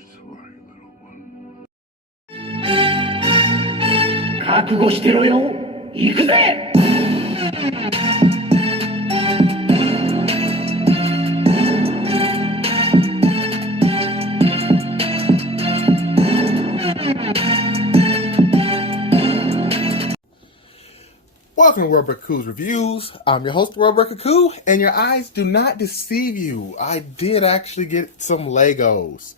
Sorry, little one. 覚悟してろよ。行くぜ。Welcome to World Breaker Coo's Reviews. I'm your host, World Breaker Coo, and your eyes do not deceive you. I did actually get some Legos.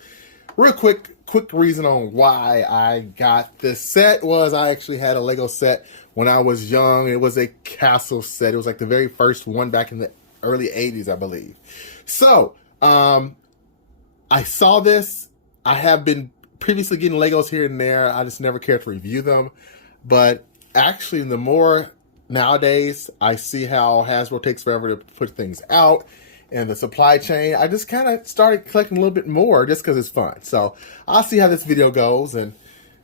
Real quick reason on why I got this set was I actually had a Lego set when I was young. It was a castle set. It was like the very first one back in the early 80s, I believe. So, I saw this. I have been previously getting Legos here and there. I just never cared to review them. But actually, the more nowadays I see how Hasbro takes forever to put things out and the supply chain, I just kind of started collecting a little bit more just because it's fun. So I'll see how this video goes and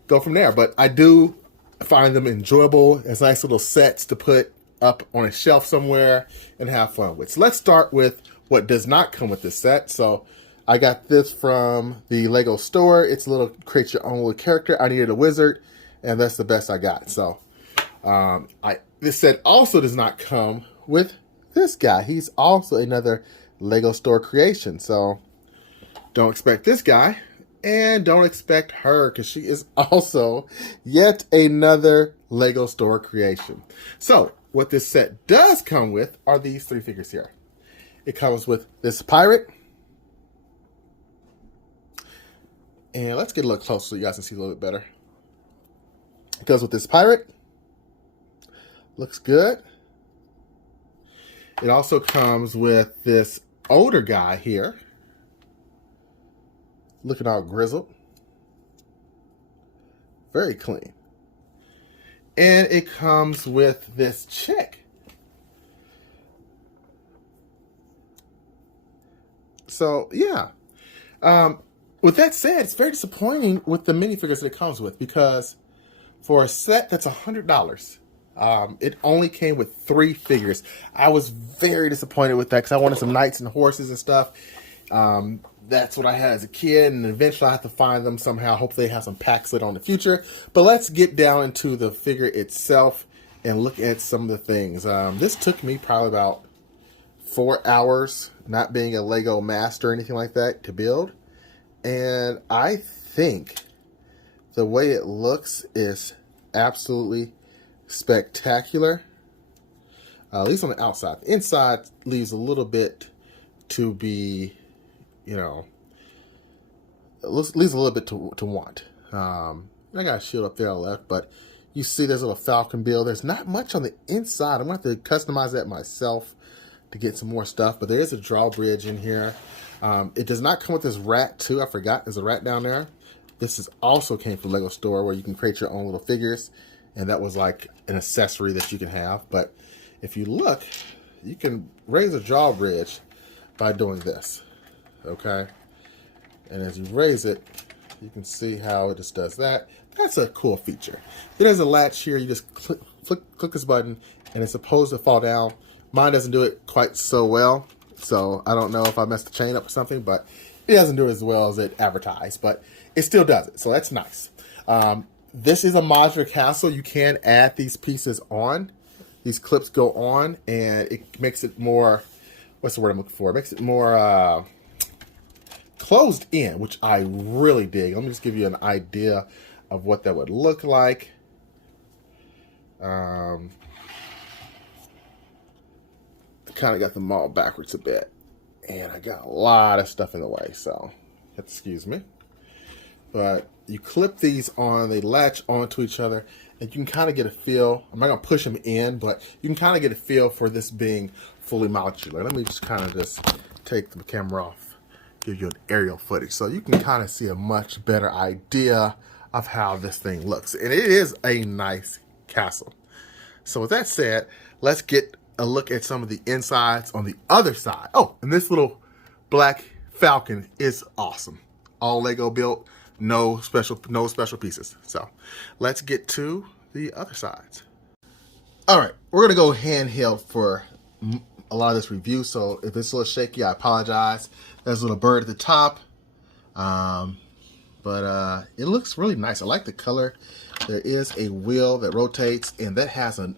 go from there. But I do find them enjoyable as nice little sets to put up on a shelf somewhere and have fun with. So let's start with what does not come with this set. So I got this from the Lego store. It's a little create your own little character. I needed a wizard, and that's the best I got. So this set also does not come with this guy. He's also another Lego store creation. So don't expect this guy, and don't expect her because she is also yet another Lego store creation. So what this set does come with are these three figures here. It comes with this pirate. And let's get a little closer so you guys can see a little bit better. It goes with this pirate. Looks good. It also comes with this older guy here. Looking all grizzled. Very clean. And it comes with this chick. So, yeah. With that said, it's very disappointing with the minifigures that it comes with because for a set that's $100, it only came with 3 figures. I was very disappointed with that because I wanted some knights and horses and stuff. That's what I had as a kid, and eventually I have to find them somehow. Hopefully they have some packs later on in the future. But let's get down into the figure itself and look at some of the things. This took me probably about 4 hours, not being a Lego master or anything like that, to build. And I think the way it looks is absolutely spectacular. At least on the outside. The inside leaves a little bit to be, you know, leaves a little bit to want. I got a shield up there on the left, but you see there's a little falcon bill. There's not much on the inside. I'm going to have to customize that myself to get some more stuff, but there is a drawbridge in here. It does not come with this rat too. I forgot there's a rat down there. This is also came from the Lego store where you can create your own little figures. And that was like an accessory that you can have. But if you look, you can raise a drawbridge by doing this. Okay. And as you raise it, you can see how it just does that. That's a cool feature. Then there's a latch here. You just click this button and it's supposed to fall down. Mine doesn't do it quite so well. So I don't know if I messed the chain up or something, but it doesn't do it as well as it advertised, but it still does it. So that's nice. This is a modular castle. You can add these pieces on. These clips go on, and it makes it more, what's the word I'm looking for? It makes it more closed in, which I really dig. Let me just give you an idea of what that would look like. Kind of got them all backwards a bit, and I got a lot of stuff in the way, so excuse me. But you clip these on, they latch onto each other, and you can kind of get a feel. I'm not gonna push them in, but you can kind of get a feel for this being fully modular. Let me just kind of just take the camera off, give you an aerial footage, so you can kind of see a much better idea of how this thing looks. And it is a nice castle. So with that said, let's get a look at some of the insides on the other side. Oh, and this little black falcon is awesome. All Lego built, no special pieces. So let's get to the other sides. All right, we're gonna go handheld for a lot of this review. So if it's a little shaky, I apologize. There's a little bird at the top. but it looks really nice. I like the color. There is a wheel that rotates, and that has an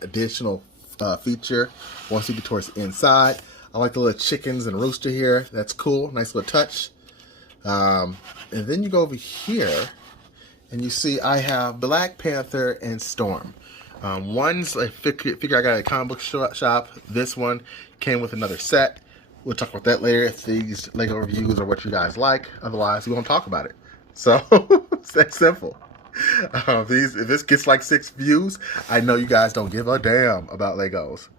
additional feature once you get towards the inside. I like the little chickens and rooster here. That's cool. Nice little touch. And then you go over here, and you see I have Black Panther and Storm. One's a figure I got at a comic book shop. This one came with another set. We'll talk about that later if these Lego reviews are what you guys like. Otherwise, we won't talk about it. So, it's that simple. If this gets like 6 views, I know you guys don't give a damn about Legos.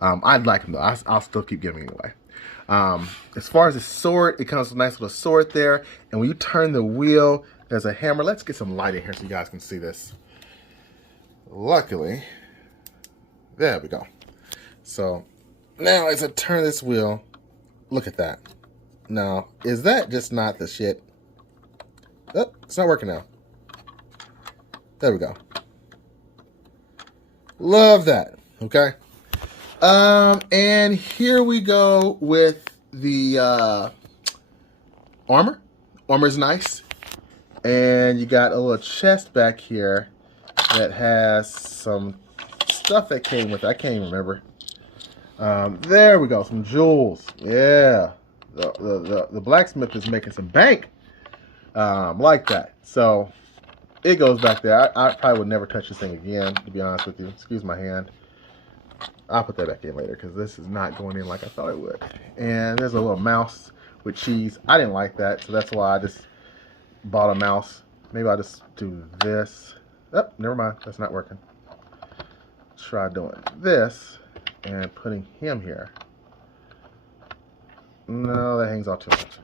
I'd like them though. I'll still keep giving anyway. As far as the sword, it comes with a nice little sword there. And when you turn the wheel, there's a hammer. Let's get some light in here so you guys can see this. Luckily, there we go. So now as I turn this wheel, look at that. Now, is that just not the shit? Oh, it's not working now. There we go. Love that. Okay. And here we go with the armor. Armor's nice. And you got a little chest back here that has some stuff that came with it. I can't even remember. There we go. Some jewels. Yeah. The blacksmith is making some bank. Like that. So it goes back there. I probably would never touch this thing again, to be honest with you. Excuse my hand. I'll put that back in later because this is not going in like I thought it would. And there's a little mouse with cheese. I didn't like that, so that's why I just bought a mouse. Maybe I'll just do this. Oh, never mind. That's not working. Try doing this and putting him here. No, that hangs off too much.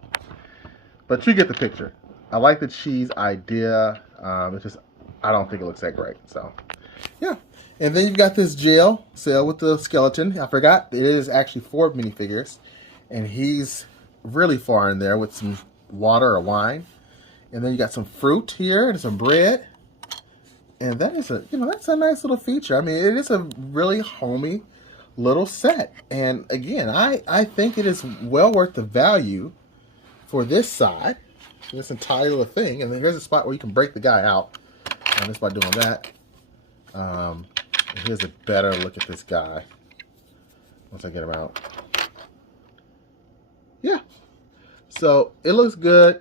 But you get the picture. I like the cheese idea. It's just, I don't think it looks that great. So, yeah. And then you've got this jail cell with the skeleton. I forgot, it is actually 4 minifigures. And he's really far in there with some water or wine. And then you got some fruit here and some bread. And that is that's a nice little feature. I mean, it is a really homey little set. And again, I think it is well worth the value for this side. This entire little thing. And then here's a spot where you can break the guy out. Just by doing that. Here's a better look at this guy. Once I get him out. Yeah. So it looks good.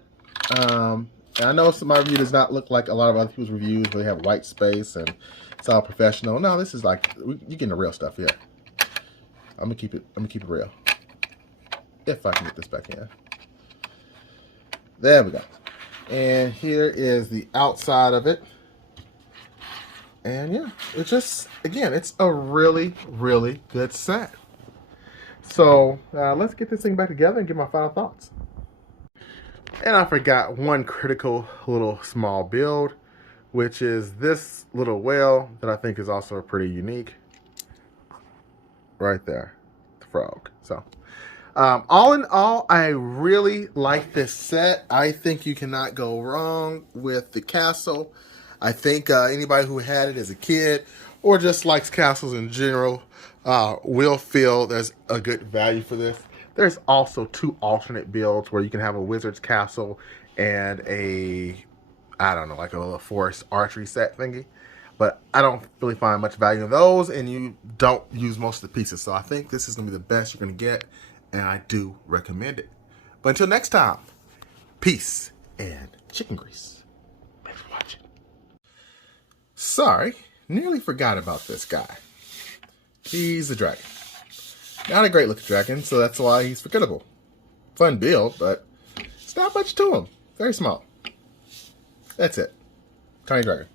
And I know my review does not look like a lot of other people's reviews where they have white space and it's all professional. No, this is like you're getting the real stuff here. I'm gonna keep it real. If I can get this back in. There we go. And here is the outside of it. And yeah, it's just, again, it's a really, really good set. So let's get this thing back together and get my final thoughts. And I forgot one critical little small build, which is this little whale that I think is also pretty unique. Right there, the frog. So all in all, I really like this set. I think you cannot go wrong with the castle. I think anybody who had it as a kid or just likes castles in general will feel there's a good value for this. There's also 2 alternate builds where you can have a wizard's castle and like a little forest archery set thingy. But I don't really find much value in those, and you don't use most of the pieces. So I think this is going to be the best you're going to get, and I do recommend it. But until next time, peace and chicken grease. Thanks for watching. Sorry, nearly forgot about this guy. He's a dragon. Not a great looking dragon, so that's why he's forgettable. Fun build, but it's not much to him. Very small. That's it. Tiny dragon.